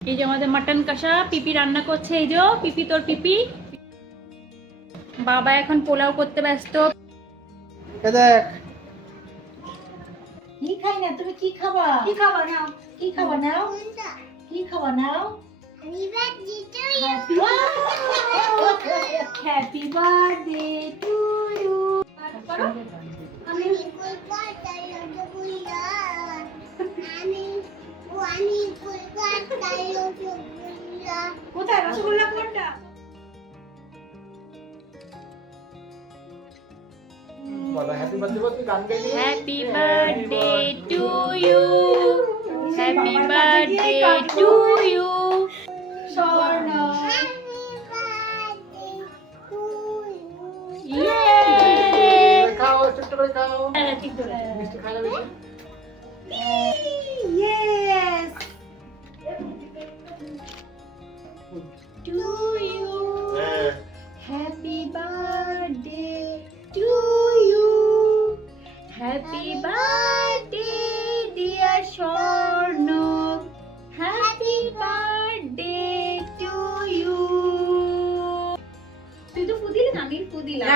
এই যে আমাদের মাটন কষা পিপি রান্না করছে এই যে পিপি তোর পিপি। বাবা এখন পোলাও করতে ব্যস্ত। দেখ। কি খাই না? তুমি কি খাবা? কি খাবার নাও? কি খাবা নাও? কি খাবা নাও? হ্যাপি বার্থডে টু ইউ আমি। কোথায়? রসগোল্লা কোনটা? বলো হ্যাপি বার্থডে বল তুই গান গাইবি happy birthday to you happy birthday to you Swarna happy birthday to you ইয়ে খাও ছোট্ট করে খাও। হ্যাঁ, ঠিক ধরে মিষ্টি খাওয়া ইউ হ্যাঁ happy birthday to you happy birthday dear Swarna happy birthday to you তুই তো ফুদিলি না আমি ফুদিলাম।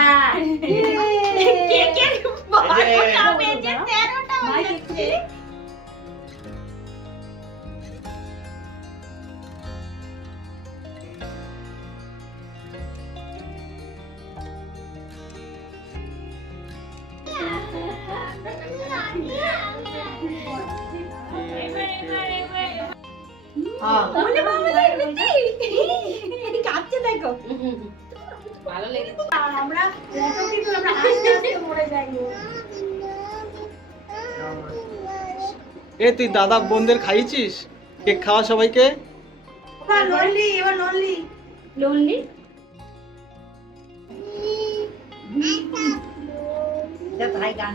দেখবি কাঁদছে দেখো। ভালো লেগেছে। আমরা ফটো কিন্তু আমরা আস্তে আস্তে মরে যাই এ তুই দাদা বোনদের খাইয়েছিস? কেক খাওয়া সবাইকে? নলি এবার নলি লোনলি ভাই গান।